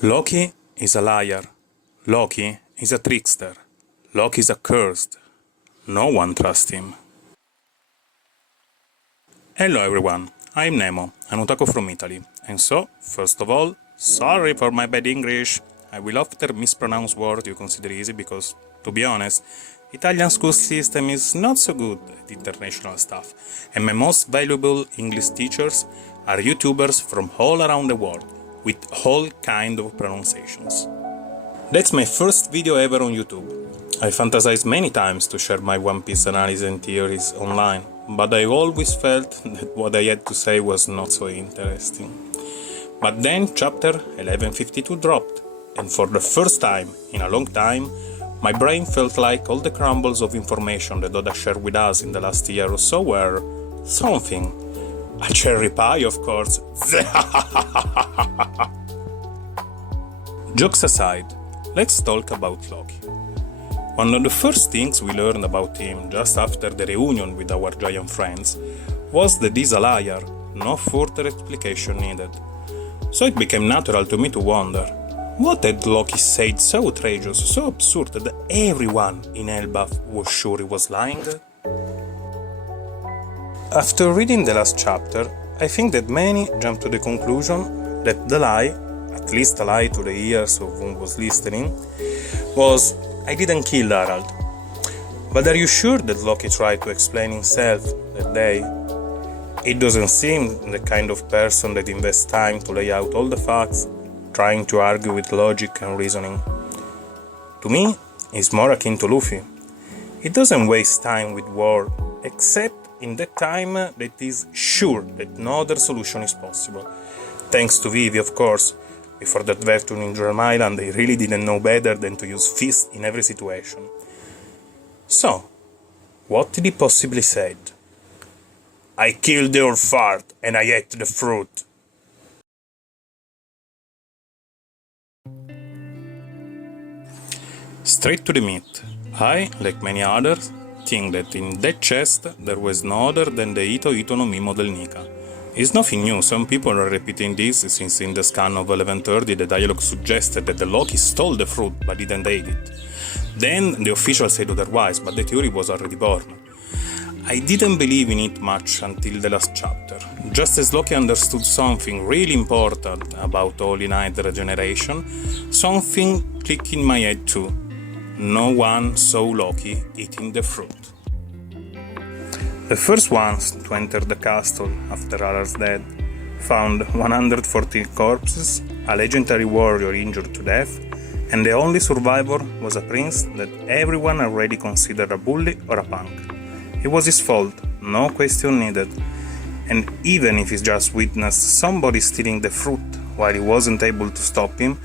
Loki is a liar. Loki is a trickster. Loki is accursed. No one trusts him. Hello everyone, I'm Nemo, an otaku from Italy. And so, first of all, sorry for my bad English. I will often mispronounce words you consider easy because, to be honest, Italian school system is not so good at international stuff. And my most valuable English teachers are YouTubers from all around the world, with all kind of pronunciations. That's my first video ever on YouTube. I fantasized many times to share my One Piece analysis and theories online, but I always felt that what I had to say was not so interesting. But then chapter 1152 dropped, and for the first time in a long time, my brain felt like all the crumbles of information that Oda shared with us in the last year or so were something. A cherry pie, of course. Jokes aside, let's talk about Loki. One of the first things we learned about him just after the reunion with our giant friends was that he's a liar, no further explication needed. So it became natural to me to wonder, what had Loki said so outrageous, so absurd that everyone in Elbaph was sure he was lying? After reading the last chapter, I think that many jumped to the conclusion that the lie, at least a lie to the ears of whom was listening, was, I didn't kill Harald. But are you sure that Loki tried to explain himself that day? It doesn't seem the kind of person that invests time to lay out all the facts, trying to argue with logic and reasoning. To me, he's more akin to Luffy. He doesn't waste time with war, except in that time that he's sure that no other solution is possible. Thanks to Vivi, of course. Before that adventure in Drum Island, they really didn't know better than to use fists in every situation. So, what did he possibly say? I killed the old fart and I ate the fruit. Straight to the meat. I, like many others, think that in that chest there was no other than the Ito Ito no Mimo del Nika. It's nothing new, some people are repeating this since in the scan of 1130 the dialogue suggested that the Loki stole the fruit but didn't eat it. Then the official said otherwise, but the theory was already born. I didn't believe in it much until the last chapter. Just as Loki understood something really important about Holy Knight regeneration, something clicked in my head too. No one saw Loki eating the fruit. The first ones to enter the castle after Harald's death found 140 corpses, a legendary warrior injured to death, and the only survivor was a prince that everyone already considered a bully or a punk. It was his fault, no question needed, and even if he just witnessed somebody stealing the fruit while he wasn't able to stop him,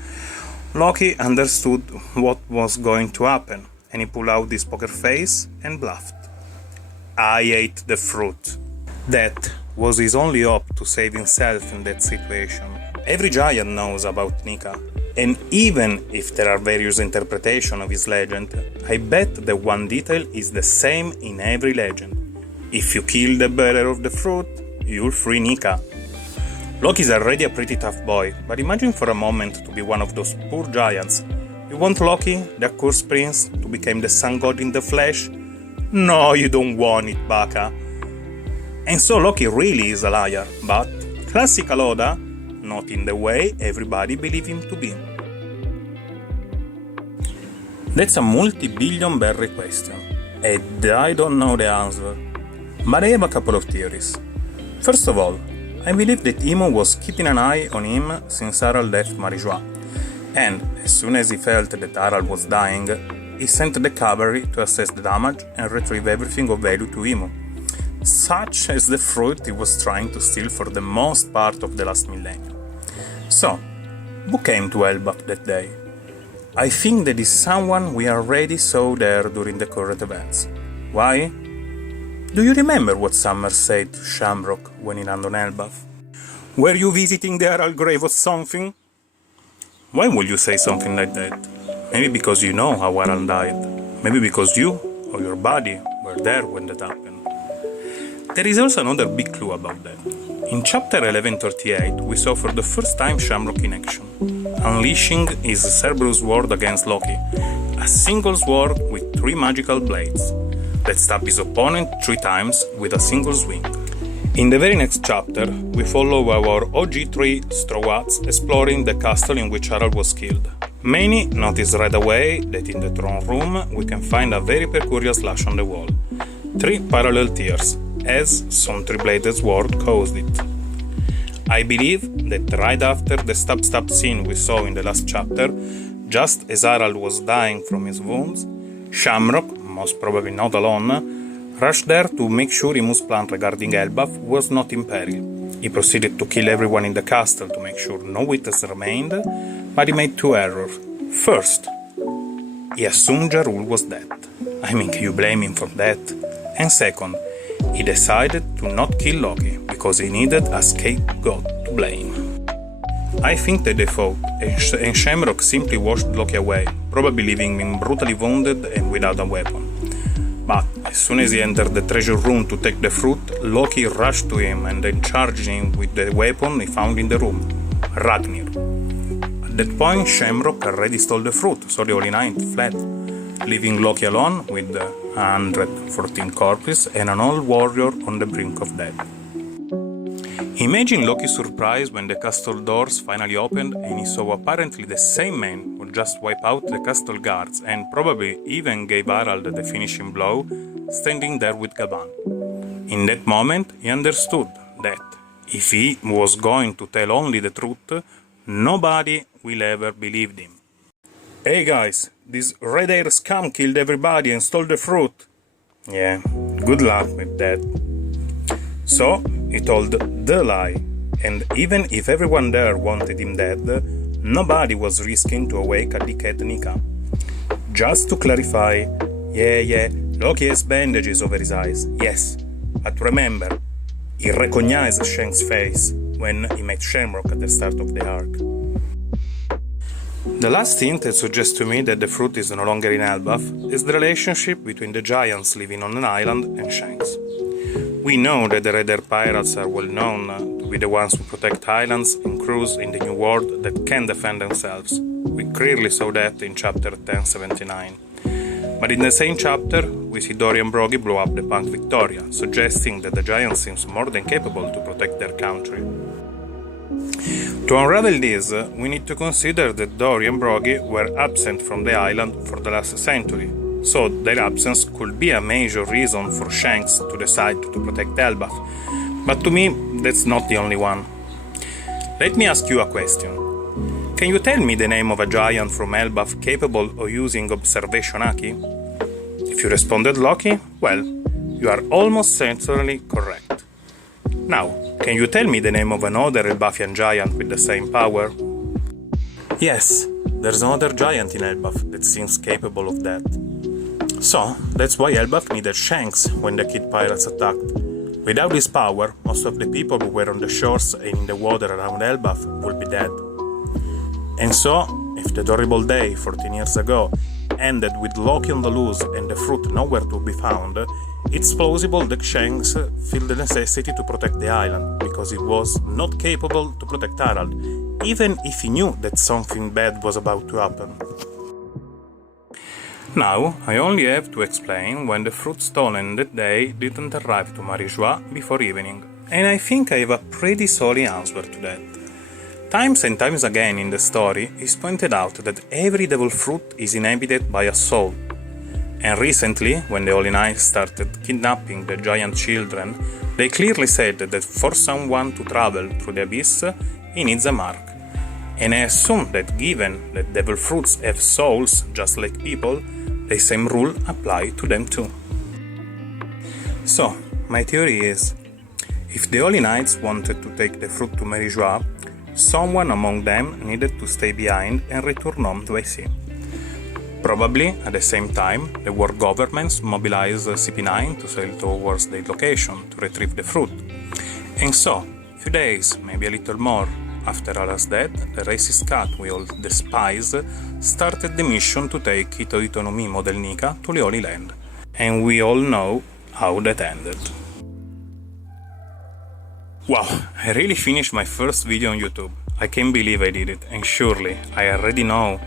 Loki understood what was going to happen, and he pulled out his poker face and bluffed. I ate the fruit. That was his only hope to save himself in that situation. Every giant knows about Nika, and even if there are various interpretations of his legend, I bet that one detail is the same in every legend. If you kill the bearer of the fruit, you'll free Nika. Loki's already a pretty tough boy, but imagine for a moment to be one of those poor giants. You want Loki, the accursed prince, to become the sun god in the flesh? No, you don't want it, Baka. And so Loki really is a liar, but classical Oda, not in the way everybody believes him to be. That's a multi-billion berry question, and I don't know the answer. But I have a couple of theories. First of all, I believe that Imo was keeping an eye on him since Harald left Marijois, and as soon as he felt that Harald was dying, he sent the cavalry to assess the damage and retrieve everything of value to Imo, such as the fruit he was trying to steal for the most part of the last millennium. So, who came to Elbaph that day? I think that is someone we already saw there during the current events. Why? Do you remember what Summer said to Shamrock when he landed on Elbaph? Were you visiting the Harald grave or something? Why would you say something like that? Maybe because you know how Harald died. Maybe because you or your body were there when that happened. There is also another big clue about that. In chapter 1138, we saw for the first time Shamrock in action, unleashing his Cerberus sword against Loki, a single sword with 3 magical blades that stab his opponent 3 times with a single swing. In the very next chapter, we follow our OG3 Straw Hats exploring the castle in which Harald was killed. Many notice right away that in the throne room we can find a very peculiar slash on the wall. 3 parallel tears, as some 3-bladed sword caused it. I believe that right after the stab scene we saw in the last chapter, just as Harald was dying from his wounds, Shamrock, most probably not alone, rushed there to make sure Imu's plan regarding Elbaph was not in peril. He proceeded to kill everyone in the castle to make sure no witness remained, but he made 2 errors. First, he assumed Jarul was dead. I mean, can you blame him for that? And second, he decided to not kill Loki because he needed a scapegoat to blame. I think that they fought, and Shamrock simply washed Loki away, probably leaving him brutally wounded and without a weapon. But as soon as he entered the treasure room to take the fruit, Loki rushed to him and then charged him with the weapon he found in the room, Ragnir. At that point, Shamrock already stole the fruit, so the Holy Knight fled, leaving Loki alone with 114 corpses and an old warrior on the brink of death. Imagine Loki's surprise when the castle doors finally opened and he saw apparently the same man who just wiped out the castle guards and probably even gave Harald the finishing blow, standing there with Gaban. In that moment, he understood that if he was going to tell only the truth, nobody will ever believe him. Hey guys, this red-haired scum killed everybody and stole the fruit. Yeah, good luck with that. So, he told the lie, and even if everyone there wanted him dead, nobody was risking to awake a decayed Nika. Just to clarify, yeah, Loki has bandages over his eyes, yes, but remember, he recognized Shank's face when he met Shamrock at the start of the arc. The last hint that suggests to me that the fruit is no longer in Elbaph is the relationship between the giants living on an island and Shanks. We know that the Red-Hair pirates are well known to be the ones who protect islands and crews in the New World that can defend themselves. We clearly saw that in chapter 1079. But in the same chapter, we see Dorian Broggy blow up the punk Victoria, suggesting that the giant seems more than capable to protect their country. To unravel this, we need to consider that Dorian Broggy were absent from the island for the last century, so their absence could be a major reason for Shanks to decide to protect Elbaph, but to me that's not the only one. Let me ask you a question. Can you tell me the name of a giant from Elbaph capable of using Observation Haki? If you responded Loki, well, you are almost certainly correct. Now, can you tell me the name of another Elbaphian giant with the same power? Yes, there's another giant in Elbaph that seems capable of that. So, that's why Elbaph needed Shanks when the Kid Pirates attacked. Without his power, most of the people who were on the shores and in the water around Elbaph would be dead. And so, if that horrible day 14 years ago ended with Loki on the loose and the fruit nowhere to be found, it's plausible that Shanks felt the necessity to protect the island, because he was not capable to protect Harald, even if he knew that something bad was about to happen. Now, I only have to explain when the fruit stolen that day didn't arrive to Marie-Joie before evening, and I think I have a pretty solid answer to that. Times and times again in the story, it's pointed out that every devil fruit is inhabited by a soul. And recently, when the Holy Knight started kidnapping the giant children, they clearly said that for someone to travel through the abyss, he needs a mark. And I assume that given that devil fruits have souls just like people, the same rule applies to them too. So, my theory is, if the Holy Knights wanted to take the fruit to Marie-Joie, someone among them needed to stay behind and return home to IC. Probably, at the same time, the world governments mobilized CP9 to sail towards their location to retrieve the fruit. And so, a few days, maybe a little more, after Harald's death, the racist cat we all despise started the mission to take Ito Ito no Mi, Model Nika, to the Holy Land. And we all know how that ended. Wow, I really finished my first video on YouTube. I can't believe I did it, and surely I already know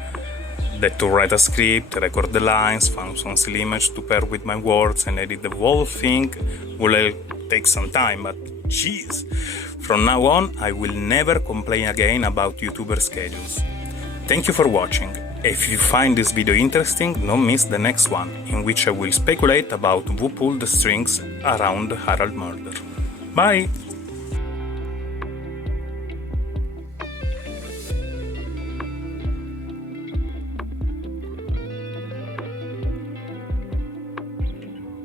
that to write a script, record the lines, find some silly image to pair with my words and edit the whole thing will take some time, but jeez. From now on, I will never complain again about YouTuber schedules. Thank you for watching. If you find this video interesting, don't miss the next one, in which I will speculate about who pulled the strings around Harald murder. Bye!